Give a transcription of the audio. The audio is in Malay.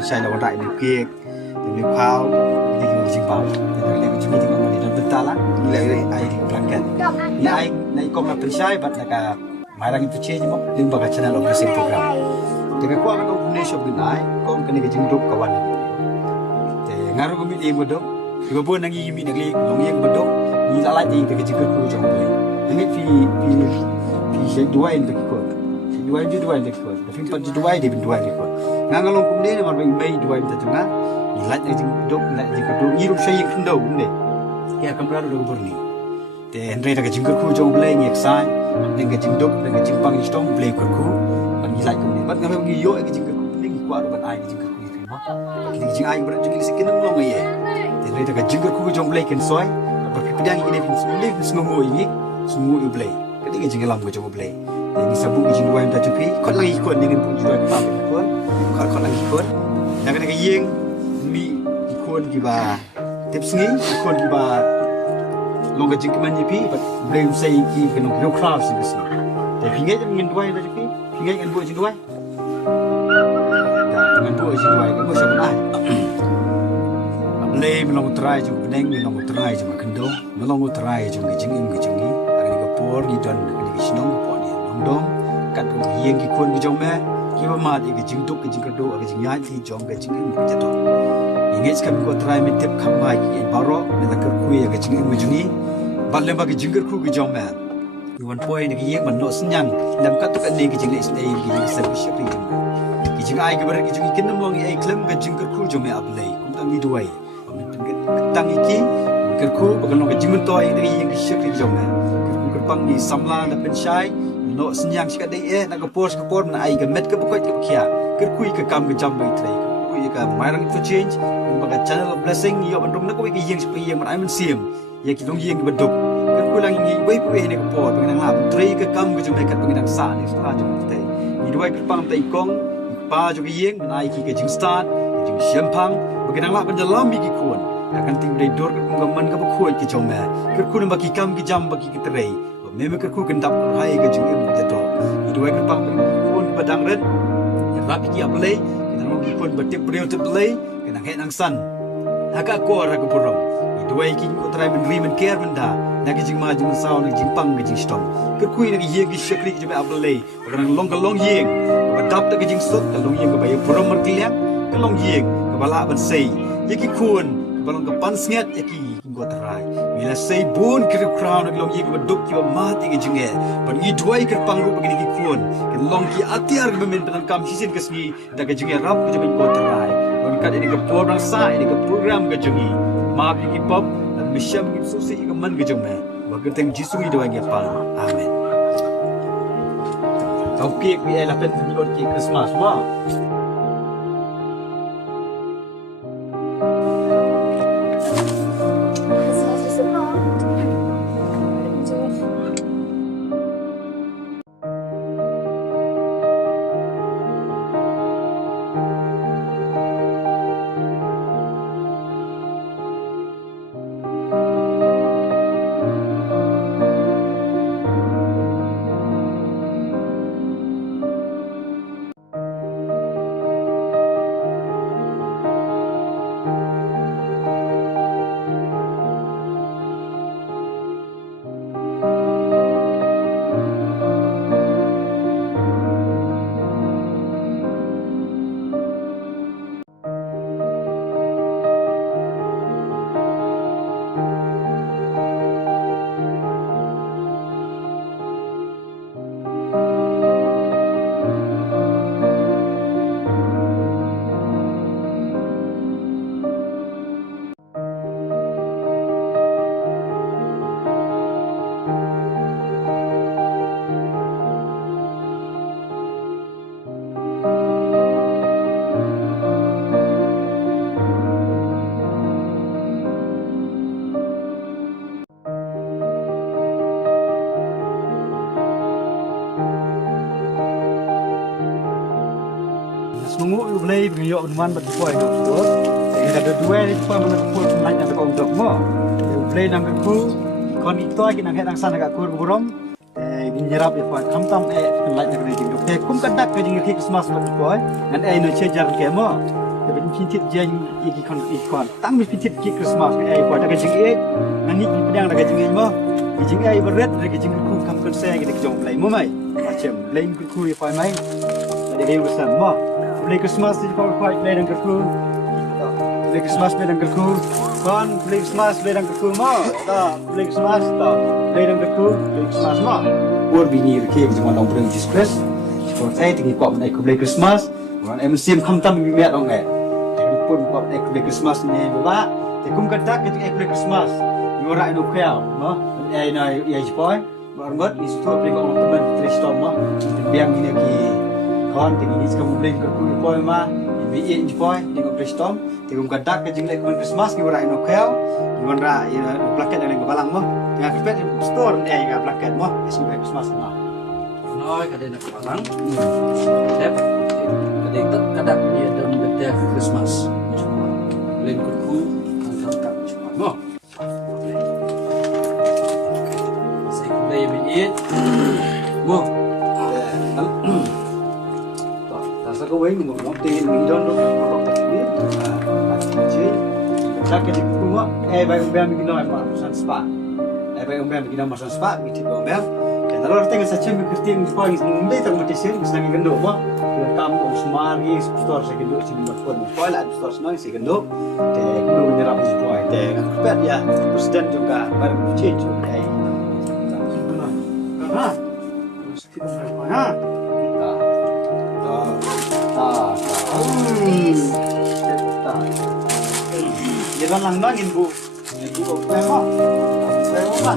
percaya lawan rai kek ni pau ni jing pau ni le jing ting ni dan betala ni le ai pelanggan ni ai kom na percaya bat naka marang itu change mo din baga channel of the program te ko ang ni shop ginai kom kani jing dop kawan te ngaru ko mi di mo dok iba pun nang yimi nagli long yeng bodok ni la la di ke jing ko jong play ni fi se dua in ko dua ju dua in ko tapi pat ju dua di bin dua di ko ngangalong kum ni mar bai dua in ta junga ni la jing dok la jing ko ni ru sai kin do ne ya kam ra do burni te andre ta jing ko jong play ni sai dengan jing dok dengan jing pang stong play ko ku ban ni la kum ni bat ngam ngi yo ke jing ko ni ko ado ban ai jing ko ni mo ki jing ai ber jing sikin ngong ye te ta jing ko jong play ken soi ba pi pedang ini fin sulit semua ini semua play ketika jing lam ko jong play ni sabu jing dua ta jupi kon lagi kon dengan pun jual pam kon kon lagi kon dan kena yeng mi ikon ki ba tips ni ikon ki ba long jing keman ni pi but blame say ki kena kilo craft sih besi tapi pingai dengan dua ta jupi pingai dengan buat jing dua dengan buat jing dua kan mesti benar blame melong try jong peneng melong try jong kendo melong try jong jing im jong ni akan ke por di dan ni sinong por ni dong kat yeng ki kon ki jong me ki ba ma di ki jing tuk ki jing kado ki jing ya ti jong ki jing im ki to ingej kam ko try me tip kham mai ki baro ne la kar ku ya ki jing im jong ni ban le ba ki jing kar ku ki jong me ni wan poi ni ki yeng ban no sinyang lam kat tuk ni ki jing le stay ki jing sa shi ki jong ki jing ai ki bar ki jing kin no ngi ai klem ki jing kar ku jong me ablai kum tang ni duai tang iki kar ku ba kan no ki jing to ai ni yeng ki shi ki jong me kar pang ni samla na pen shai no senyang sika dei na kapor na ai ga met ka bukot ka khia kir kui ka kam ga jam bai trai kui ka marang to change baga channel of blessing yo bandung na kui ka yeng spi yeng man ai man sim ye ki dong yeng ga baduk kir kui lang ngi wei pu ne ka por bang nang lam trai ka kam ga jam bai kat bang nang sa ni sa jam tai ni doi kir pang tai kong pa jo ga yeng man ai ki ka jing start jing siam pang bang nang la ban dalam mi ki kuan akan ting dei dor ka ga man ka bukoi ki jom ma kir kui na ba ki kam ki jam ba ki trai memang kerku kendap hai ke jung im jatuh itu ai kerpang pun padang red yang rapi ki ablay kita mau pun betip beriau teblay kena he nang san agak ko ra ko purom itu ai ki ko try men ri men care benda nak jing ma jing saw nak jing pang ke jing stom kerku ni ye ki shekri ki ablay orang long yeng badap tak jing sot long yeng ke bay purom merkiliang ke long yeng ke bala ban sei ye ki kun balong ke pan snget ye ki go try bila sei bun kir crown ak long yek baduk ki mati ke jinge pan i duai kir pangru begini ki kuon ke long ki atiar ke men penan kam sisin ke sni da ke jinge rap ke jamin go try on kad ini ke program sa ini ke program ke jingi ma bi ki pop dan misyam ki susi ke man ke jome bagen teng jisu i duai ke pa amen kau ki bi ala pen ni ki Christmas wa nunggu ulai beliau teman berkuai itu. Jadi ada dua ni pun mana pun naik yang kau untuk mo. Ulai nang aku kon itu lagi nang hedang sana kat kur burom. Nyerap ya pun kamtam naik yang kena jingduk. Kum kadak ke jingduk Christmas berkuai. Dan no cejar ke mo. แต่เป็นพิธีเย็นอีกคนตั้งมีพิธีกิคริสต์มาสไอ้กว่าแต่ก็จริงเองอันนี้เป็นยังแต่ก็จริงเองมั้งจริงไอ้บริเวณแต่ก็จริงคู่คำคอนเสิร์ตก็จงเลยมั้งไหมอาเชื่อมเล่นคู่ไฟไหมแต่ก็ยังรู้สึกมั้งเล่นคริสต์มาสที่เขาคอยเล่นกันคู่เล่นคริสต์มาสเล่นกันคู่ก่อนเล่นคริสต์มาสเล่นกันคู่มั้งต่อเล่นคริสต์มาสต่อเล่นกันคู่เล่นคริสต์มาสมั้งbuat bini reke cuma orang beri Jesus Christ. Kalau saya tinggi kau menaik ke Christmas, orang musim kamtam bimbet orang eh. Tapi pun kau menaik ke Christmas ni, bapak, tekum kata kita ke Christmas. Orang itu kaya, mah, ai spoil, orang buat isu tu beri orang teman Kristus mah, biang ini lagi, kawan tinggi ni sekarang beri ke spoil mah, biang spoil, dengan Kristus, tekum kata kita ke Christmas, orang itu kaya, orang plaket yang balang mah. Yang kita store ni yang plaket mah, sebagai Christmas mah. Nói cái đây là quả lắng đẹp cái đây tất cả đặc biệt trong cái tết Christmas lên con khu ăn thăm cặp đúng không sẽ cùng đây mình ít mua ta sẽ có với một món tiền mình cho nó có tập biết chứ chắc cái gì cũng á ai bay ông mình nói mà san spa ai bay ông mình nói mà san spa mình thì ông kalau orang tengah saja mengerti apa yang mungkin tak mesti sih sedang gendok mah kamu semari store saya gendok sini berpun poin lah store senang sih gendok deh perlu menyerap di poin deh kan ya presiden juga baru change juga jangan lang nangin bu, bu apa?